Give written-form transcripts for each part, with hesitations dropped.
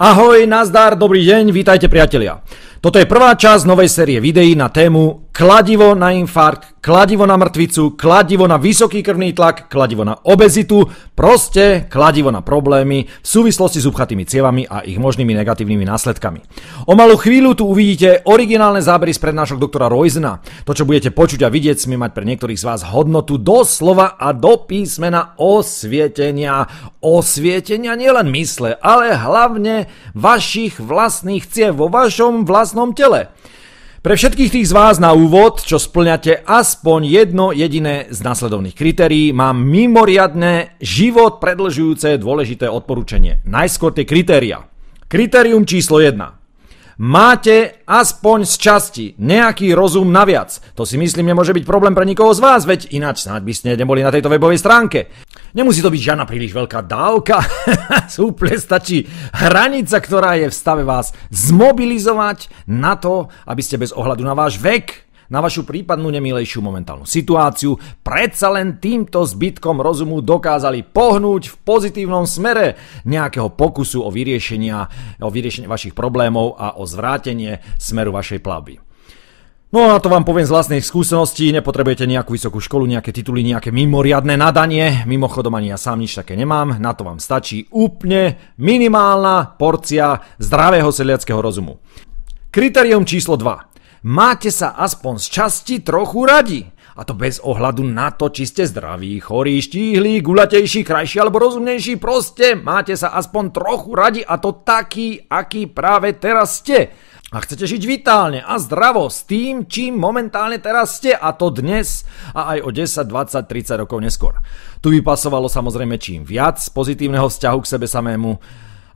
Ahoj, nazdar, dobrý deň, vítajte priatelia. Toto je prvá časť novej série videí na tému kladivo na infarkt, kladivo na mŕtvicu, kladivo na vysoký krvný tlak, kladivo na obezitu, proste kladivo na problémy v súvislosti s upchatými cievami a ich možnými negatívnymi následkami. O malú chvíľu tu uvidíte originálne zábery z prednášok doktora Roizena. To, čo budete počuť a vidieť, smie mať pre niektorých z vás hodnotu doslova a do písmena osvietenia. Osvietenia nielen mysle, ale hlavne vašich vlastných ciev vo vašom vlastnom tele. Pre všetkých tých z vás na úvod, čo spĺňate aspoň jedno jediné z nasledovných kritérií, mám mimoriadne život predĺžujúce dôležité odporúčanie. Najskôr tie kritéria. Kritérium číslo 1. Máte aspoň z časti nejaký rozum naviac. To si myslím nemôže byť problém pre nikoho z vás, veď ináč snáď by ste neboli na tejto webovej stránke. Nemusí to byť žiadna príliš veľká dávka, úplne stačí hranica, ktorá je v stave vás zmobilizovať na to, aby ste bez ohľadu na váš vek, na vašu prípadnú nemilejšiu momentálnu situáciu, predsa len týmto zbytkom rozumu dokázali pohnúť v pozitívnom smere nejakého pokusu o vyriešenie vašich problémov a o zvrátenie smeru vašej plavby. No a to vám poviem z vlastnej skúseností, nepotrebujete nejakú vysokú školu, nejaké tituly, nejaké mimoriadne nadanie, mimochodom ani ja sám nič také nemám, na to vám stačí úplne minimálna porcia zdravého sedliackého rozumu. Kritérium číslo 2. Máte sa aspoň z časti trochu radi. A to bez ohľadu na to, či ste zdraví, chorí, štíhli, guľatejší, krajší alebo rozumnejší, proste máte sa aspoň trochu radi a to taký, aký práve teraz ste. A chcete žiť vitálne a zdravo s tým, čím momentálne teraz ste, a to dnes a aj o 10, 20, 30 rokov neskôr. Tu by pasovalo samozrejme čím viac pozitívneho vzťahu k sebe samému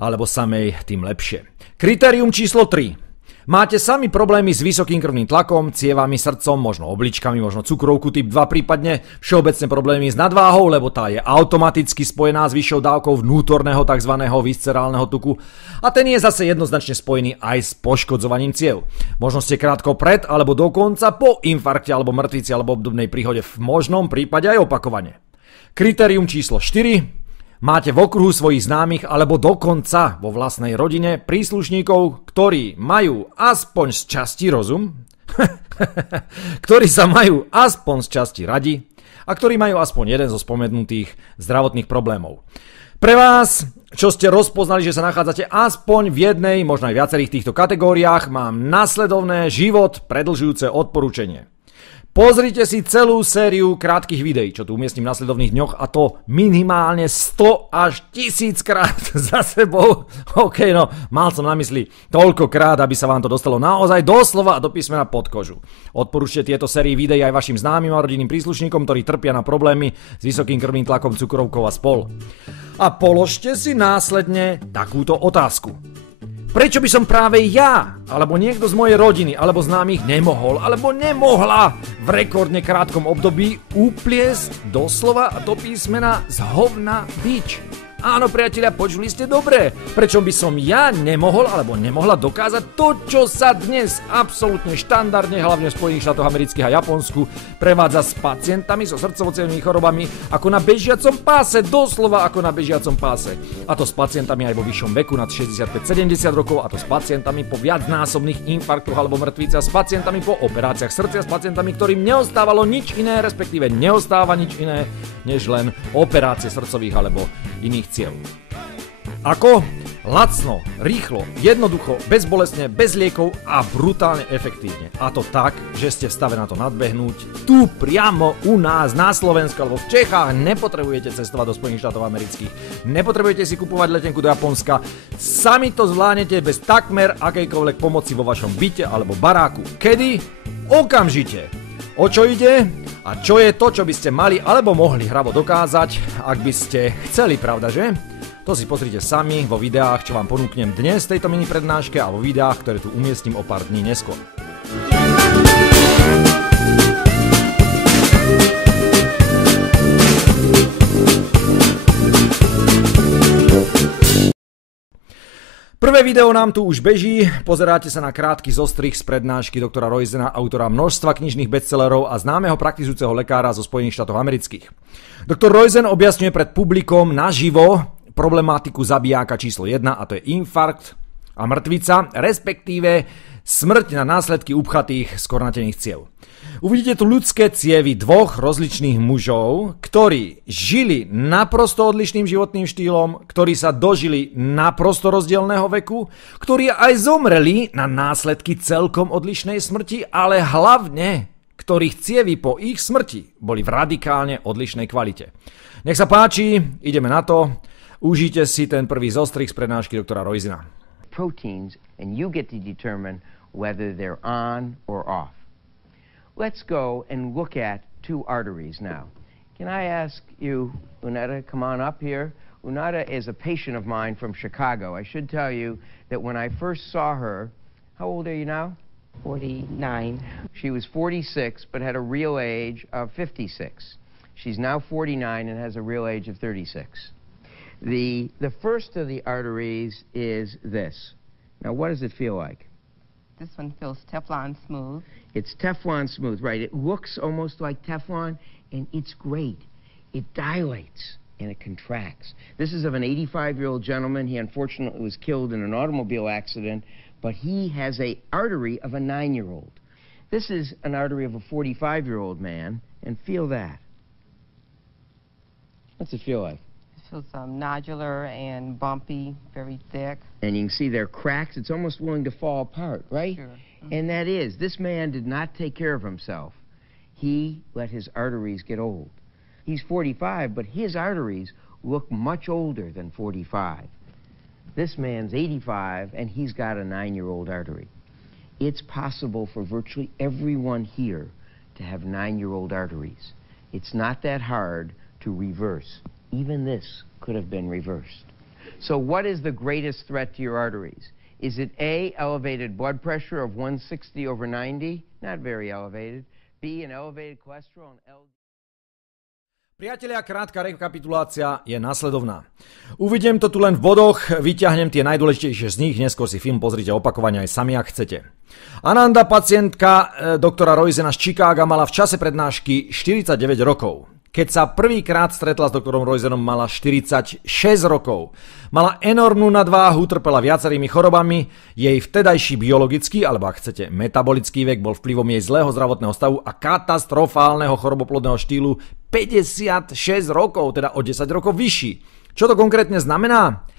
alebo samej, tým lepšie. Kritérium číslo 3. Máte sami problémy s vysokým krvným tlakom, cievami, srdcom, možno obličkami, možno cukrovku typ 2, prípadne všeobecné problémy s nadváhou, lebo tá je automaticky spojená s vyššou dávkou vnútorného tzv. Viscerálneho tuku a ten je zase jednoznačne spojený aj s poškodzovaním ciev. Možno ste krátko pred alebo dokonca po infarkte alebo mŕtvici alebo obdobnej príhode, v možnom prípade aj opakovane. Kritérium číslo 4. Máte v okruhu svojich známych alebo dokonca vo vlastnej rodine príslušníkov, ktorí majú aspoň z časti rozum, ktorí sa majú aspoň z časti radi a ktorí majú aspoň jeden zo spomenutých zdravotných problémov. Pre vás, čo ste rozpoznali, že sa nachádzate aspoň v jednej, možno aj viacerých týchto kategóriách, mám nasledovné život predĺžujúce odporúčanie. Pozrite si celú sériu krátkych videí, čo tu umiestním v nasledovných dňoch, a to minimálne 100 až 1000 krát za sebou. OK, no, mal som na mysli toľkokrát, aby sa vám to dostalo naozaj doslova a do písmena pod kožu. Odporúčte tieto sérii videí aj vašim známym a rodinným príslušníkom, ktorí trpia na problémy s vysokým krvným tlakom, cukrovkou a spol. A položte si následne takúto otázku. Prečo by som práve ja, alebo niekto z mojej rodiny, alebo známych nemohol, alebo nemohla v rekordne krátkom období upliesť doslova a do písmena z hovna bič? Áno, priatelia, počuli ste dobre. Prečo by som ja nemohol alebo nemohla dokázať to, čo sa dnes absolútne štandardne, hlavne v Spojených štátoch amerických a Japonsku, prevádza s pacientami so srdcovo-cievnymi chorobami ako na bežiacom páse, doslova ako na bežiacom páse. A to s pacientami aj vo vyššom veku nad 65-70 rokov, a to s pacientami po viacnásobných infarktoch alebo mŕtvici, a s pacientami po operáciách srdcia, s pacientami, ktorým neostávalo nič iné, respektíve neostáva nič iné, než len operácie srdcových alebo iných ciev. Ako? Lacno, rýchlo, jednoducho, bezbolestne, bez liekov a brutálne efektívne. A to tak, že ste v stave na to nadbehnúť tu priamo u nás na Slovensku alebo v Čechách. Nepotrebujete cestovať do Spojených štátov amerických, nepotrebujete si kupovať letenku do Japonska, sami to zvládnete bez takmer akejkoľvek pomoci vo vašom byte alebo baráku. Kedy? Okamžite. O čo ide? A čo je to, čo by ste mali alebo mohli hravo dokázať, ak by ste chceli, pravda, že? To si pozrite sami vo videách, čo vám ponúknem dnes v tejto mini prednáške a vo videách, ktoré tu umiestním o pár dní neskôr. Prvé video nám tu už beží, pozeráte sa na krátky zostrih z prednášky doktora Roizena, autora množstva knižných bestsellerov a známeho praktizujúceho lekára zo Spojených štátov amerických. Doktor Roizen objasňuje pred publikom naživo problematiku zabijáka číslo 1, a to je infarkt a mŕtvica, respektíve smrť na následky upchatých skornatených ciev. Uvidíte tu ľudské cievy dvoch rozličných mužov, ktorí žili naprosto odlišným životným štýlom, ktorí sa dožili naprosto rozdielného veku, ktorí aj zomreli na následky celkom odlišnej smrti, ale hlavne, ktorých cievy po ich smrti boli v radikálne odlišnej kvalite. Nech sa páči, ideme na to. Užite si ten prvý zostrih z prednášky doktora Roizena. Proteins, and you get to determine whether they're on or off. Let's go and look at two arteries now. Can I ask you, Unetta, come on up here. Unetta is a patient of mine from Chicago. I should tell you that when I first saw her, how old are you now? 49. She was 46, but had a real age of 56. She's now 49 and has a real age of 36. The first of the arteries is this. Now, what does it feel like? This one feels Teflon smooth. It's Teflon smooth, right? It looks almost like Teflon, and it's great. It dilates and it contracts. This is of an 85-year-old gentleman. He unfortunately was killed in an automobile accident, but he has an artery of a 9-year-old. This is an artery of a 45-year-old man, and feel that. What's it feel like? It feels nodular and bumpy, very thick. And you can see there are cracks. It's almost willing to fall apart, right? Sure. And that is, this man did not take care of himself. He let his arteries get old. He's 45, but his arteries look much older than 45. This man's 85, and he's got a 9-year-old artery. It's possible for virtually everyone here to have 9-year-old arteries. It's not that hard to reverse. Even this could have been reversed. So what is the greatest threat to your arteries? Is it A, elevated blood pressure of 160/90? Not very elevated. B, an elevated cholesterol and LDL. Priatelia, krátka rekapitulácia je nasledovná. Uvidím to tu len v bodoch, vyťahnem tie najdôležitejšie z nich, neskôr si film pozrite opakovane aj sami, ak chcete. Ananda, pacientka doktora Roizena z Chicaga, mala v čase prednášky 49 rokov. Keď sa prvýkrát stretla s doktorom Roizenom, mala 46 rokov. Mala enormnú nadváhu, trpela viacerými chorobami, jej vtedajší biologický, alebo ak chcete, metabolický vek bol vplyvom jej zlého zdravotného stavu a katastrofálneho choroboplodného štýlu 56 rokov, teda o 10 rokov vyšší. Čo to konkrétne znamená?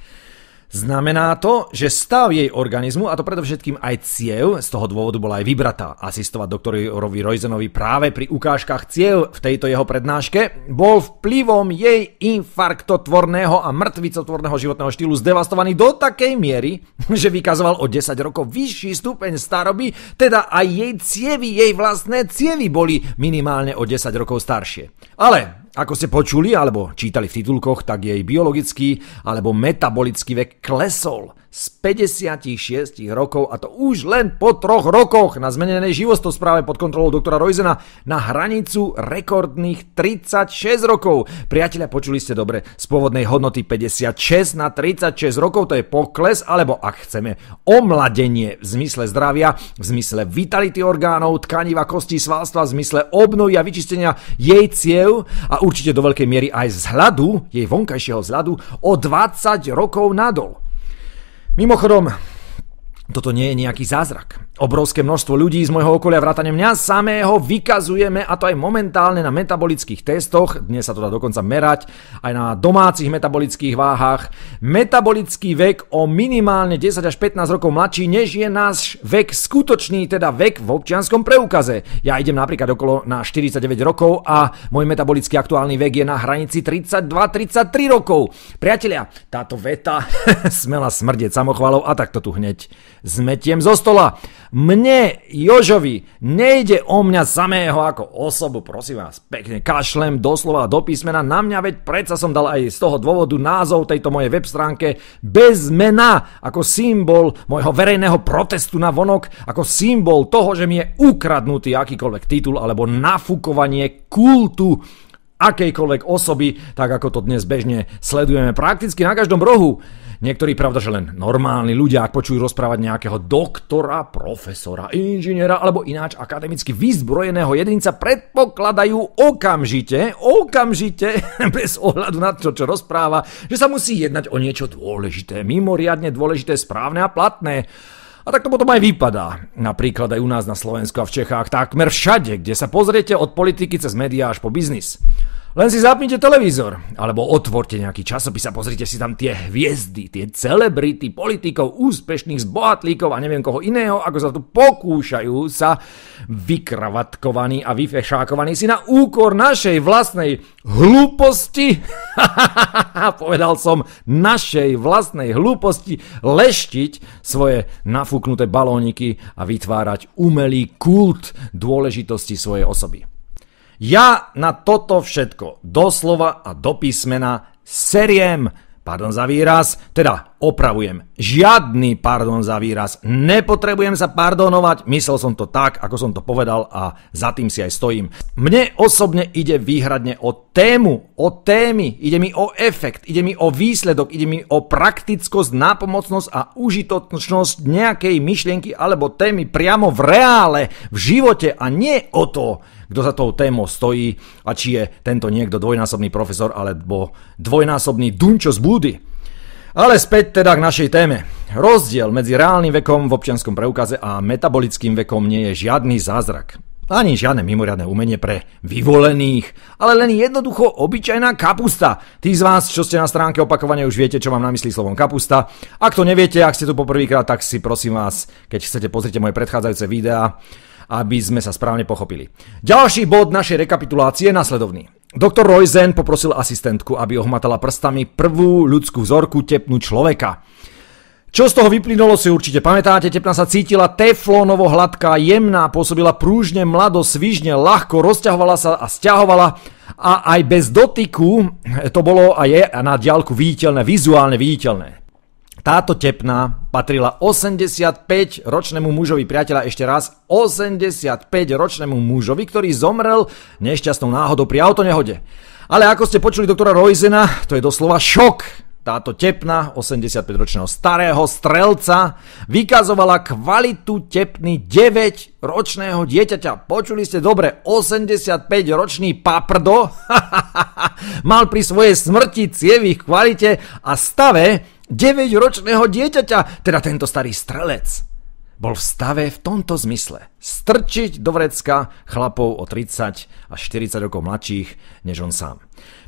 Znamená to, že stav jej organizmu, a to predovšetkým aj ciev, z toho dôvodu bola aj vybratá asistovať doktorovi Roizenovi práve pri ukážkach ciev v tejto jeho prednáške, bol vplyvom jej infarktotvorného a mŕtvicotvorného životného štýlu zdevastovaný do takej miery, že vykazoval o 10 rokov vyšší stupeň staroby, teda aj jej cievy, jej vlastné cievy boli minimálne o 10 rokov staršie. Ale ako ste počuli alebo čítali v titulkoch, tak jej biologický alebo metabolický vek klesol z 56 rokov, a to už len po 3 rokoch na zmenenej životospráve pod kontrolou doktora Roizena na hranicu rekordných 36 rokov. Priatelia, počuli ste dobre, z pôvodnej hodnoty 56 na 36 rokov, to je pokles, alebo ak chceme, omladenie v zmysle zdravia, v zmysle vitality orgánov, tkaniva, kostí, svalstva, v zmysle obnovy a vyčistenia jej ciev a určite do veľkej miery aj vzhľadu, jej vonkajšieho vzhľadu, o 20 rokov nadol. Mimochodom, toto nie je nejaký zázrak. Obrovské množstvo ľudí z môjho okolia vrátane mňa samého vykazujeme, a to aj momentálne na metabolických testoch, dnes sa to dá dokonca merať, aj na domácich metabolických váhach, metabolický vek o minimálne 10 až 15 rokov mladší, než je náš vek skutočný, teda vek v občianskom preukaze. Ja idem napríklad okolo na 49 rokov a môj metabolický aktuálny vek je na hranici 32-33 rokov. Priatelia, táto veta smela smrdieť samochválou a takto tu hneď zmetiem zo stola. Mne, Jožovi, nejde o mňa samého ako osobu, prosím vás, pekne kašlem doslova do písmena na mňa, veď predsa som dal aj z toho dôvodu názov tejto mojej web stránke bez mena, ako symbol môjho verejného protestu na vonok, ako symbol toho, že mi je ukradnutý akýkoľvek titul alebo nafúkovanie kultu akejkoľvek osoby, tak ako to dnes bežne sledujeme prakticky na každom rohu. Niektorí, pravda, že len normálni ľudia, ak počujú rozprávať nejakého doktora, profesora, inžiniera alebo ináč akademicky vyzbrojeného jedinca, predpokladajú okamžite, bez ohľadu na to, čo rozpráva, že sa musí jednať o niečo dôležité, mimoriadne dôležité, správne a platné. A tak to potom aj vypadá. Napríklad aj u nás na Slovensku a v Čechách, takmer všade, kde sa pozriete od politiky cez médiá až po biznis. Len si zapnite televízor, alebo otvorte nejaký časopis a pozrite si tam tie hviezdy, tie celebrity, politikov, úspešných zbohatlíkov a neviem koho iného, ako sa tu pokúšajú sa vykravatkovaní a vyfešákovaní si na úkor našej vlastnej hlúposti, povedal som našej vlastnej hlúposti, leštiť svoje nafúknuté balóniky a vytvárať umelý kult dôležitosti svojej osoby. Ja na toto všetko doslova a do písmena seriem, pardon za výraz, teda opravujem, žiadny pardon za výraz, nepotrebujem sa pardonovať, myslel som to tak, ako som to povedal a za tým si aj stojím. Mne osobne ide výhradne o témy, ide mi o efekt, ide mi o výsledok, ide mi o praktickosť, nápomocnosť a užitočnosť nejakej myšlienky alebo témy priamo v reále, v živote a nie o to, kto za tou témou stojí a či je tento niekto dvojnásobný profesor alebo dvojnásobný Dunčo z búdy. Ale späť teda k našej téme. Rozdiel medzi reálnym vekom v občianskom preukaze a metabolickým vekom nie je žiadny zázrak. Ani žiadne mimoriadne umenie pre vyvolených, ale len jednoducho obyčajná kapusta. Tí z vás, čo ste na stránke opakovane, už viete, čo mám na mysli slovom kapusta. Ak to neviete, ak ste tu poprvýkrát, tak si prosím vás, keď chcete, pozrite moje predchádzajúce videá, aby sme sa správne pochopili. Ďalší bod našej rekapitulácie je nasledovný. Doktor Roizen poprosil asistentku, aby ohmatala prstami prvú ľudskú vzorku tepnu človeka. Čo z toho vyplynulo, si určite pamätáte, tepna sa cítila teflónovo hladká, jemná, pôsobila prúžne, mlado, svižne, ľahko, rozťahovala sa a sťahovala a aj bez dotyku to bolo a je na diaľku viditeľné, vizuálne viditeľné. Táto tepna patrila 85-ročnému mužovi, priateľa, ešte raz, 85-ročnému mužovi, ktorý zomrel nešťastnou náhodou pri autonehode. Ale ako ste počuli doktora Roizena, to je doslova šok. Táto tepna 85-ročného starého strelca vykazovala kvalitu tepny 9-ročného dieťaťa. Počuli ste dobre, 85-ročný paprdo mal pri svojej smrti cievy v kvalite a stave 9-ročného dieťaťa, teda tento starý strelec, bol v stave v tomto zmysle strčiť do vrecka chlapov o 30 až 40 rokov mladších než on sám.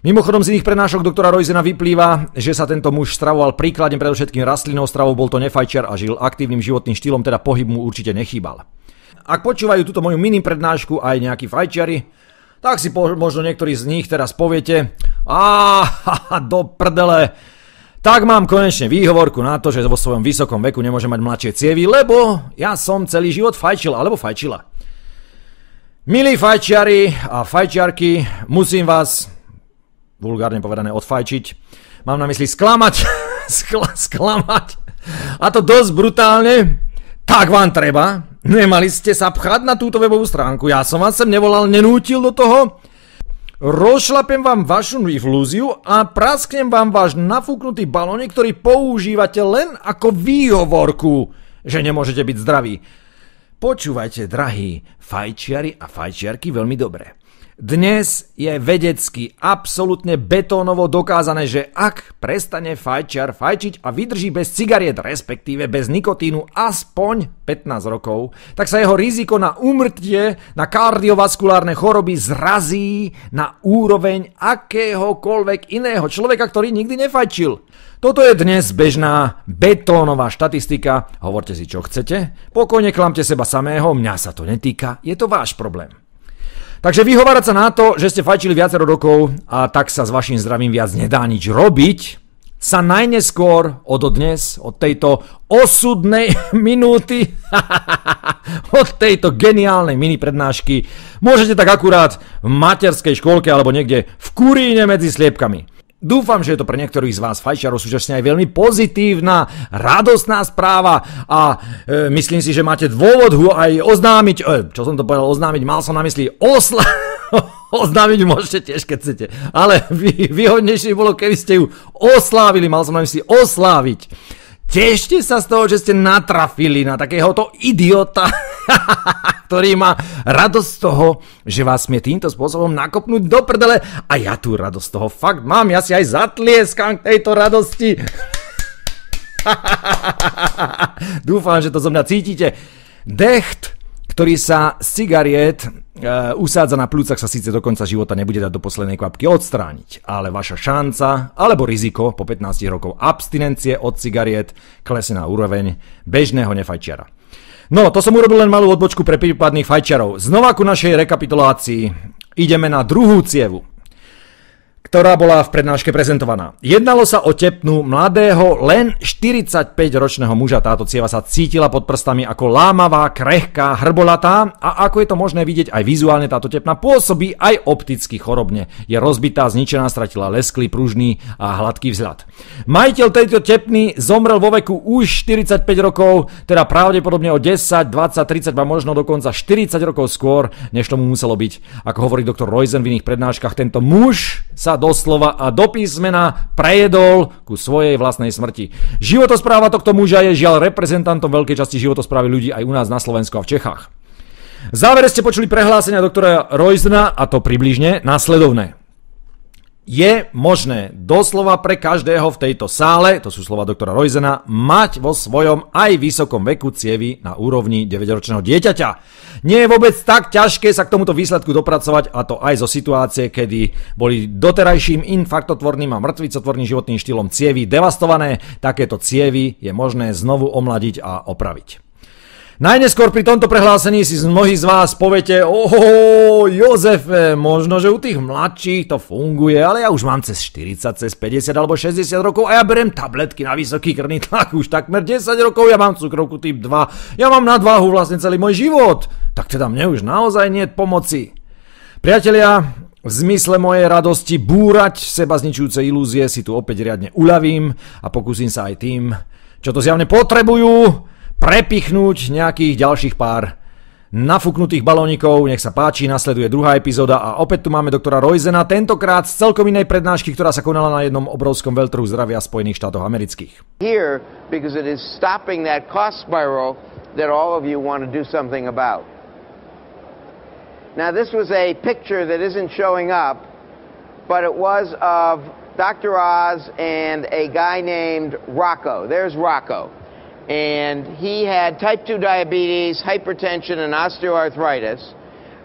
Mimochodom z iných prednášok doktora Roizena vyplýva, že sa tento muž stravoval príkladne predovšetkým rastlinnou stravou, bol to nefajčiar a žil aktívnym životným štýlom, teda pohyb mu určite nechýbal. Ak počúvajú túto moju mini prednášku aj nejakí fajčiari, tak si možno niektorí z nich teraz poviete: do prdele, tak mám konečne výhovorku na to, že vo svojom vysokom veku nemôžem mať mladšie cievy, lebo ja som celý život fajčil alebo fajčila. Milí fajčiari a fajčiarky, musím vás, vulgárne povedané, odfajčiť. Mám na mysli sklamať. sklamať. A to dosť brutálne. Tak vám treba. Nemali ste sa pchať na túto webovú stránku. Ja som vás sem nevolal, nenútil do toho. Rozšlapem vám vašu ilúziu a prasknem vám váš nafúknutý balónik, ktorý používate len ako výhovorku, že nemôžete byť zdraví. Počúvajte, drahí fajčiari a fajčiarky, veľmi dobre. Dnes je vedecky absolútne betónovo dokázané, že ak prestane fajčiar fajčiť a vydrží bez cigariet, respektíve bez nikotínu aspoň 15 rokov, tak sa jeho riziko na úmrtie, na kardiovaskulárne choroby zrazí na úroveň akéhokoľvek iného človeka, ktorý nikdy nefajčil. Toto je dnes bežná betónová štatistika. Hovorte si, čo chcete. Pokojne klamte seba samého, mňa sa to netýka, je to váš problém. Takže vyhovárať sa na to, že ste fajčili viacero rokov a tak sa s vašim zdravím viac nedá nič robiť, sa najneskôr od tejto osudnej minúty, od tejto geniálnej mini prednášky, môžete tak akurát v materskej škôlke alebo niekde v kuríne medzi sliepkami. Dúfam, že je to pre niektorých z vás fajčiarov súčasne aj veľmi pozitívna, radostná správa a myslím si, že máte dôvod ho aj oznámiť, mal som na mysli oznámiť môžete tiež, keď chcete, ale výhodnejšie bolo, keby ste ju oslávili, mal som na mysli osláviť. Tešte sa z toho, že ste natrafili na takéhoto idiota, ktorý má radosť z toho, že vás smie týmto spôsobom nakopnúť do prdele a ja tú radosť z toho fakt mám, ja si aj zatlieskam k tejto radosti. Dúfam, že to zo mňa cítite. Decht, ktorý sa z cigariet usádza na plúcach, sa síce do konca života nebude dať do poslednej kvapky odstrániť, ale vaša šanca alebo riziko po 15 rokov abstinencie od cigariet klesne na úroveň bežného nefajčiara. No, to som urobil len malú odbočku pre prípadných fajčiarov. Znova ku našej rekapitulácii ideme na druhú cievu, ktorá bola v prednáške prezentovaná. Jednalo sa o tepnú mladého, len 45-ročného muža. Táto cieva sa cítila pod prstami ako lámavá, krehká, hrbolatá a ako je to možné vidieť aj vizuálne, táto tepna pôsobí aj opticky chorobne. Je rozbitá, zničená, stratila lesklý, pružný a hladký vzhľad. Majiteľ tejto tepny zomrel vo veku už 45 rokov, teda pravdepodobne o 10, 20, 30, a možno dokonca 40 rokov skôr, než tomu muselo byť. Ako hovorí doktor Roizen v iných prednáškach, tento muž sa doslova a do písmena prejedol ku svojej vlastnej smrti. Životospráva tohto muža je žiaľ reprezentantom veľkej časti životosprávy ľudí aj u nás na Slovensku a v Čechách. V závere ste počuli prehlásenia doktora Roizena, a to približne nasledovné. Je možné doslova pre každého v tejto sále, to sú slova doktora Roizena, mať vo svojom aj vysokom veku cievy na úrovni 9-ročného dieťaťa. Nie je vôbec tak ťažké sa k tomuto výsledku dopracovať, a to aj zo situácie, kedy boli doterajším infarktotvorným a mŕtvicotvorným životným štýlom cievy devastované. Takéto cievy je možné znovu omladiť a opraviť. Najneskôr pri tomto prehlásení si mnohí z vás poviete: Jozefe, možno, že u tých mladších to funguje, ale ja už mám cez 40, cez 50 alebo 60 rokov a ja berem tabletky na vysoký krvný tlak už takmer 10 rokov, ja mám cukrovku typ 2, ja mám nadváhu vlastne celý môj život, tak teda mne už naozaj nie je pomoci. Priatelia, v zmysle mojej radosti búrať seba zničujúce ilúzie si tu opäť riadne uľavím a pokúsim sa aj tým, čo to zjavne potrebujú, prepichnúť nejakých ďalších pár nafúknutých balónikov. Nech sa páči, nasleduje druhá epizóda a opäť tu máme doktora Roizena, tentokrát z celkom inej prednášky, ktorá sa konala na jednom obrovskom veľtrhu zdravia Spojených štátov amerických. Here, because it is stopping that cost spiral that all of you want to do something about. Now, this was a picture that isn't showing up, but it was of Dr. Oz and a guy named Rocco. There's Rocco. And he had type 2 diabetes, hypertension, and osteoarthritis.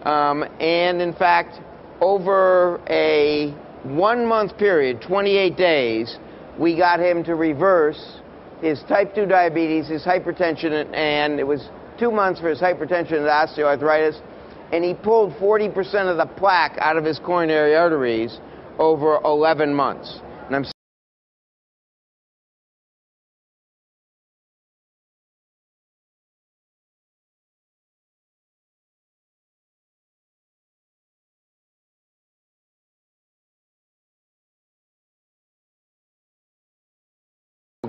And in fact, over a 1-month period, 28 days, we got him to reverse his type 2 diabetes, his hypertension, and it was 2 months for his hypertension and osteoarthritis. And he pulled 40% of the plaque out of his coronary arteries over 11 months. And I'm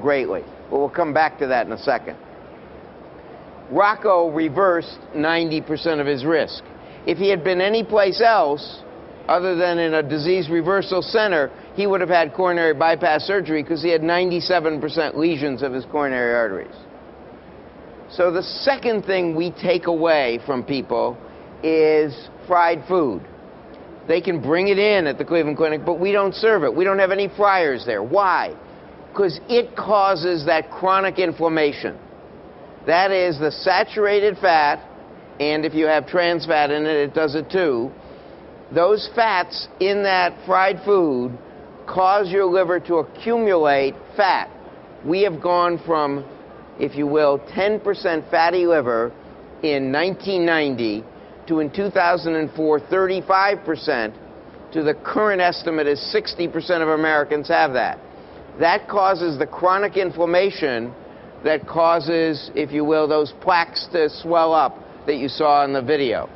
greatly. But we'll come back to that in a second. Rocco reversed 90% of his risk. If he had been anyplace else other than in a disease reversal center, he would have had coronary bypass surgery because he had 97% lesions of his coronary arteries. So the second thing we take away from people is fried food. They can bring it in at the Cleveland Clinic, but we don't serve it. We don't have any fryers there. Why? Because it causes that chronic inflammation. That is the saturated fat, and if you have trans fat in it, it does it too. Those fats in that fried food cause your liver to accumulate fat. We have gone from, if you will, 10% fatty liver in 1990 to in 2004, 35%, to the current estimate is 60% of Americans have that. that causes the chronic inflammation that causes, if you will, those plaques to swell up that you saw in the video.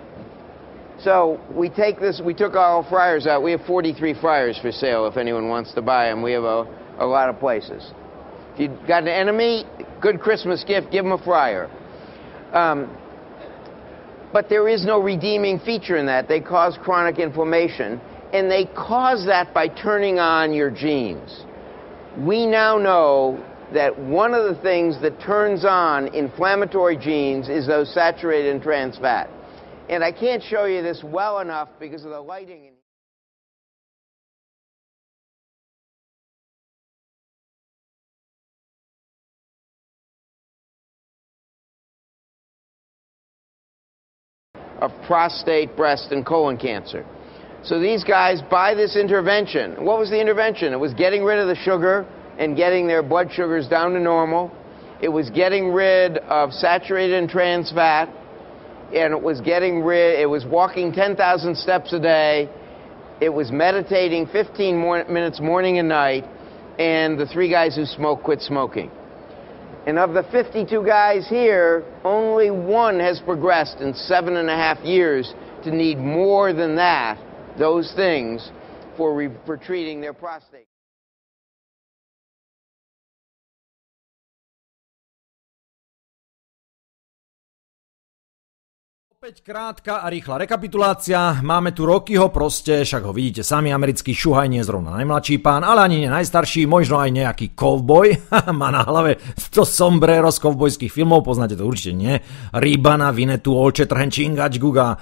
So we took our fryers out. We have 43 fryers for sale if anyone wants to buy them. We have a lot of places. If you've got an enemy, good Christmas gift, give them a fryer. But there is no redeeming feature in that. They cause chronic inflammation, and they cause that by turning on your genes. We now know that one of the things that turns on inflammatory genes is those saturated in trans fat. And I can't show you this well enough because of the lighting. Of prostate, breast, and colon cancer. So these guys buy this intervention. What was the intervention? It was getting rid of the sugar and getting their blood sugars down to normal. It was getting rid of saturated and trans fat. And it was walking 10,000 steps a day. It was meditating 15 minutes morning and night. And the 3 guys who smoke quit smoking. And of the 52 guys here, only 1 has progressed in 7.5 years to need more than that, those things, for treating their prostate. Opäť krátka a rýchla rekapitulácia. Máme tu Rockyho, proste, však ho vidíte sami, americký šuhaj, nie zrovna najmladší pán, ale ani nie najstarší, možno aj nejaký kovboj. Má na hlave to sombrero z kovbojských filmov, poznáte to určite, nie? Rybana, Vinetu, Olče, Trhenčingač, Guga,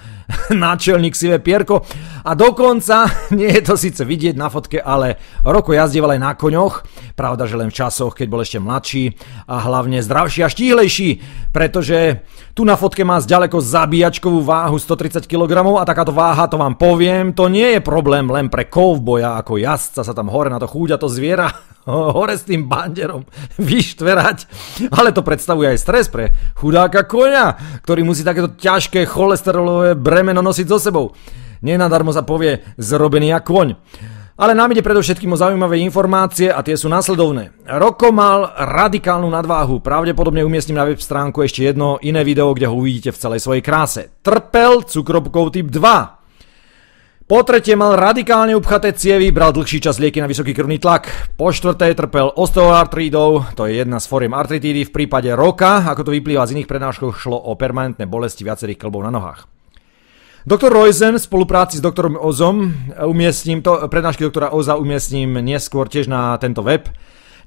náčelník Sivé Pierko. A dokonca, nie je to síce vidieť na fotke, ale Rocko jazdieval aj na koňoch. Pravda, že len v časoch, keď bol ešte mladší a hlavne zdravší a štíhlejší, pretože tu na fotke má zďaleko zabíjačkovú váhu 130 kg a takáto váha, to vám poviem, to nie je problém len pre kovboja, ako jazdca sa tam hore na to chúďato zviera, hore s tým banderom vyštverať, ale to predstavuje aj stres pre chudáka koňa, ktorý musí takéto ťažké cholesterolové bremeno nosiť so sebou. Nenadarmo sa povie zrobený jak koň. Ale nám ide predovšetkým o zaujímavé informácie a tie sú nasledovné. Rocko mal radikálnu nadváhu, pravdepodobne umiestním na web stránku ešte jedno iné video, kde ho uvidíte v celej svojej kráse. Trpel cukrovkou typ 2. Po tretie mal radikálne upchaté cievy, bral dlhší čas lieky na vysoký krvný tlak. Po štvrté trpel osteoartrídou, to je jedna z foriem artritídy. V prípade Rocka, ako to vyplýva z iných prednáškov, šlo o permanentné bolesti viacerých kĺbov na nohách. Doktor Roizen v spolupráci s doktorom Ozom, prednášky doktora Oza umiestním neskôr tiež na tento web,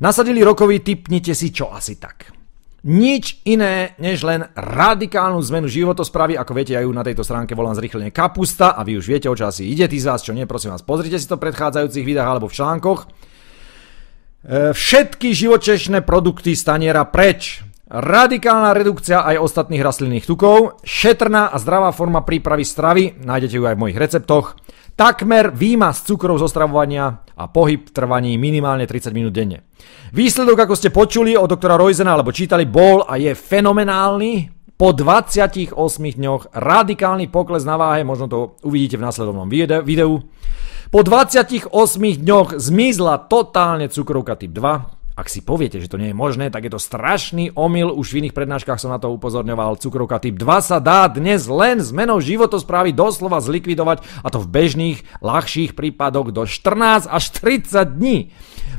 nasadili Rockovi, tipnite si čo asi tak. Nič iné, než len radikálnu zmenu životosprávy, ako viete, ja ju na tejto stránke volám zrýchlene kapusta a vy už viete, o čo asi ide, tí z vás, čo nie, prosím vás, pozrite si to v predchádzajúcich videách alebo v článkoch. Všetky živočíšne produkty z taniera preč. Radikálna redukcia aj ostatných rastlinných tukov, šetrná a zdravá forma prípravy stravy, nájdete ju aj v mojich receptoch, takmer výmaz cukrov zo stravovania a pohyb v trvaní minimálne 30 minút denne. Výsledok, ako ste počuli od doktora Roizena alebo čítali, bol a je fenomenálny. Po 28 dňoch radikálny pokles na váhe, možno to uvidíte v následovnom videu. Po 28 dňoch zmizla totálne cukrovka typ 2. Ak si poviete, že to nie je možné, tak je to strašný omyl. Už v iných prednáškach som na to upozorňoval. Cukrovka typ 2 sa dá dnes len zmenou životosprávy doslova zlikvidovať, a to v bežných, ľahších prípadoch do 14 až 30 dní.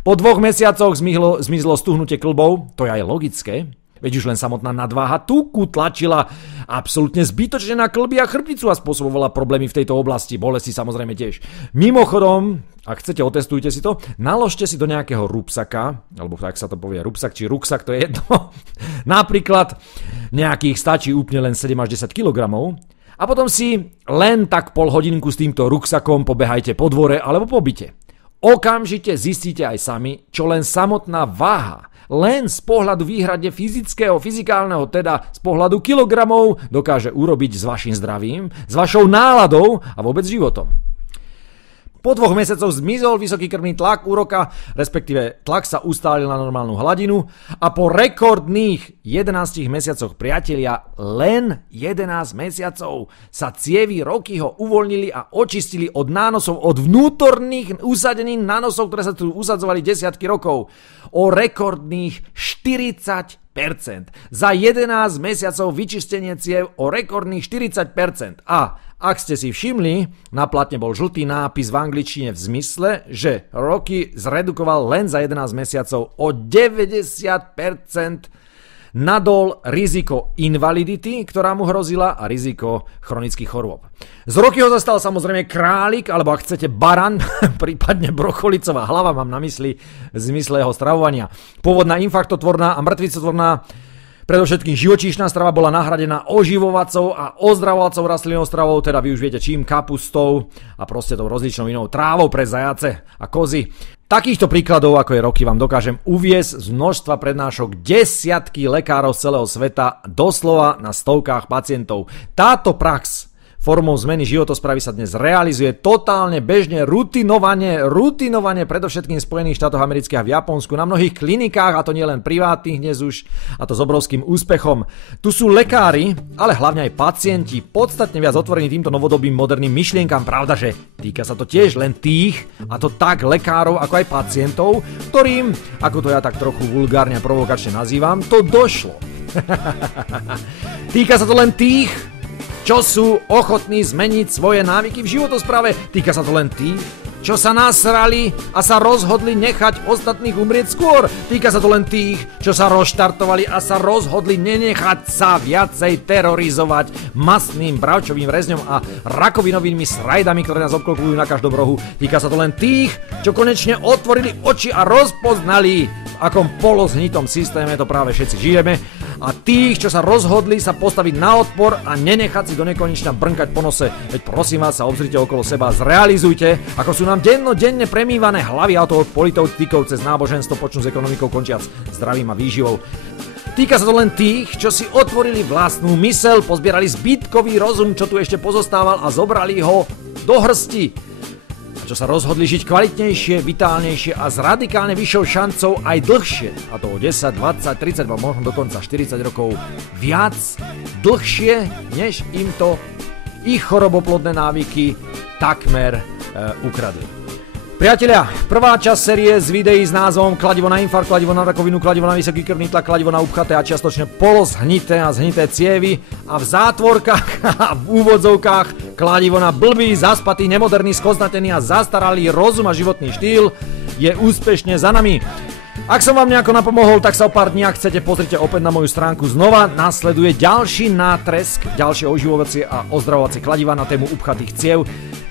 Po 2 mesiacoch zmizlo stuhnutie kĺbov, to je aj logické. Veď už len samotná nadváha tuku tlačila absolútne zbytočne na kĺby a chrbticu a spôsobovala problémy v tejto oblasti. Bolesti samozrejme tiež. Mimochodom, ak chcete, otestujte si to, naložte si do nejakého rúbsaka, alebo tak sa to povie, rúbsak či ruksak, to je jedno. Napríklad nejakých stačí úplne len 7 až 10 kg. A potom si len tak pol hodinku s týmto ruksakom pobehajte po dvore alebo po byte. Okamžite zistíte aj sami, čo len samotná váha, len z pohľadu výhradne fyzikálneho, teda z pohľadu kilogramov, dokáže urobiť s vašim zdravím, s vašou náladou a vôbec životom. Po 2 mesiacoch zmizol vysoký krvný tlak úroka, respektíve tlak sa ustálil na normálnu hladinu a po rekordných 11 mesiacoch, priatelia, len 11 mesiacov sa cievy Rockyho uvoľnili a očistili od nánosov, od vnútorných usadených nánosov, ktoré sa tu usadzovali desiatky rokov. O rekordných 40%. Za 11 mesiacov vyčistenie ciev o rekordných 40%. A ak ste si všimli, na platne bol žltý nápis v angličtine v zmysle, že Rocky zredukoval len za 11 mesiacov o 90% nadol riziko invalidity, ktorá mu hrozila, a riziko chronických chorôb. Z Rockyho zastal samozrejme králik, alebo ak chcete baran, prípadne brocholicová hlava, mám na mysli v zmysle jeho stravovania. Pôvodná infarktotvorná a mŕtvicotvorná, predovšetkým živočíšna strava bola nahradená oživovacou a ozdravovacou rastlinnou stravou, teda vy už viete čím, kapustou a proste tou rozličnou inou trávou pre zajace a kozy. Takýchto príkladov, ako je Rocky, vám dokážem uviesť z množstva prednášok desiatky lekárov z celého sveta, doslova na stovkách pacientov. Táto prax formou zmeny životosprávy sa dnes realizuje totálne bežne, rutinovane, predovšetkým v Spojených štátoch amerických a v Japonsku, na mnohých klinikách, a to nie len privátnych dnes už, a to s obrovským úspechom. Tu sú lekári, ale hlavne aj pacienti, podstatne viac otvorení týmto novodobým moderným myšlienkam. Pravda, že týka sa to tiež len tých, a to tak lekárov, ako aj pacientov, ktorým, ako to ja tak trochu vulgárne a provokačne nazývam, to došlo. Týka sa to len tých, čo sú ochotní zmeniť svoje návyky v životospráve. Týka sa to len tých, čo sa nasrali a sa rozhodli nechať ostatných umrieť skôr. Týka sa to len tých, čo sa rozštartovali a sa rozhodli nenechať sa viacej terorizovať masným bravčovým rezňom a rakovinovými srajdami, ktoré nás obklopujú na každom rohu. Týka sa to len tých, čo konečne otvorili oči a rozpoznali, v akom polozhnitom systéme to práve všetci žijeme. A tých, čo sa rozhodli sa postaviť na odpor a nenechať si do nekonečna brnkať po nose. Veď prosím vás, sa obzrite okolo seba, zrealizujte, ako sú nám denne premývané hlavy, a to od politikov cez náboženstvo, počnú s ekonomikou, končiac zdravím a výživou. Týka sa to len tých, čo si otvorili vlastnú myseľ, pozbierali zbytkový rozum, čo tu ešte pozostával, a zobrali ho do hrsti. Čo sa rozhodli žiť kvalitnejšie, vitálnejšie a s radikálne vyššou šancou aj dlhšie, a to o 10, 20, 30, možno dokonca 40 rokov viac, dlhšie, než im to ich choroboplodné návyky takmer ukradli. Priatelia, prvá časť série z videí s názvom Kladivo na infarkt, kladivo na rakovinu, kladivo na vysoký krvný tlak, kladivo na upchaté a čiastočne polozhnité a zhnité cievy, a v zátvorkách a v úvodzovkách kladivo na blbý, zaspatý, nemoderný, skoznatený a zastaralý rozum a životný štýl je úspešne za nami. Ak som vám nejako napomohol, tak sa o pár dní, ak chcete, pozrite opäť na moju stránku znova. Nasleduje ďalší nátresk, ďalšie oživovacie a ozdravovacie kladiva na tému upchatých ciev.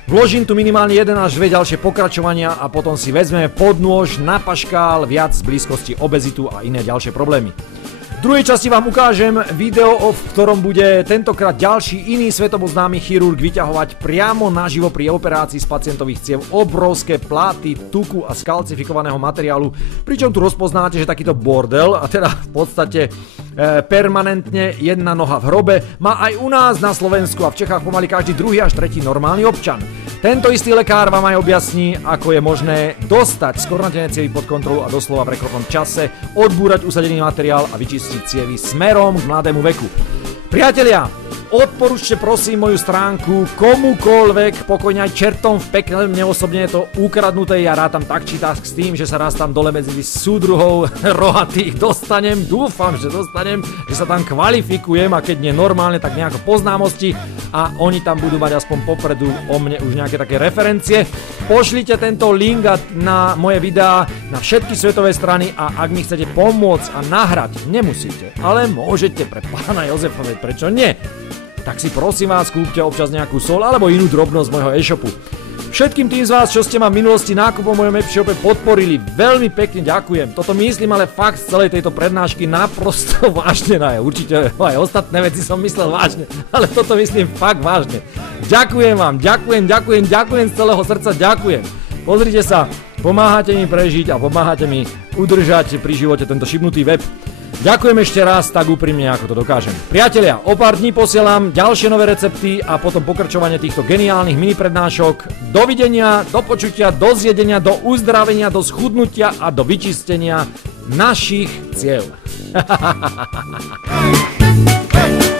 Vložím tu minimálne 1 až 2 ďalšie pokračovania a potom si vezmeme pod nôž na paškál viac z blízkosti obezitu a iné ďalšie problémy. V druhej časti vám ukážem video, v ktorom bude tentokrát ďalší iný svetovo známy chirurg vyťahovať priamo naživo pri operácii z pacientových ciev obrovské pláty tuku a skalcifikovaného materiálu, pričom tu rozpoznáte, že takýto bordel, a teda v podstate permanentne jedna noha v hrobe, má aj u nás na Slovensku a v Čechách pomaly každý druhý až tretí normálny občan. Tento istý lekár vám aj objasní, ako je možné dostať skornatené cievy pod kontrolu a doslova v rekordnom čase odbúrať usadený materiál a vyčistiť cievy smerom k mladému veku. Priatelia, odporúčte prosím moju stránku komukoľvek, pokojne aj čertom v pekle, mne osobne je to ukradnuté, ja rátam tak či tak s tým, že sa raz tam dole medzi súdruhov rohatých dostanem, dúfam, že dostanem, že sa tam kvalifikujem, a keď nie normálne, tak nejako poznámosti a oni tam budú mať aspoň popredu o mne už nejaké také referencie. Pošlite tento link na moje videá na všetky svetové strany, a ak mi chcete pomôcť a nahrať, nemusíte, ale môžete pre pána Jozefa, prečo nie? Tak si prosím vás kúpte občas nejakú sol alebo inú drobnosť môjho e-shopu. Všetkým tým z vás, čo ste ma v minulosti nákupom v mojom e-shope podporili, veľmi pekne ďakujem. Toto myslím ale fakt z celej tejto prednášky naprosto vážne. Určite aj ostatné veci som myslel vážne, ale toto myslím fakt vážne. Ďakujem vám, ďakujem z celého srdca, ďakujem. Pozrite sa, pomáhate mi prežiť a pomáhate mi udržať pri živote tento šibnutý web. Ďakujem ešte raz tak úprimne, ako to dokážem. Priatelia, o pár dní posielam ďalšie nové recepty a potom pokračovanie týchto geniálnych mini prednášok. Dovidenia, do počutia, do zjedenia, do uzdravenia, do schudnutia a do vyčistenia našich ciev. Hey!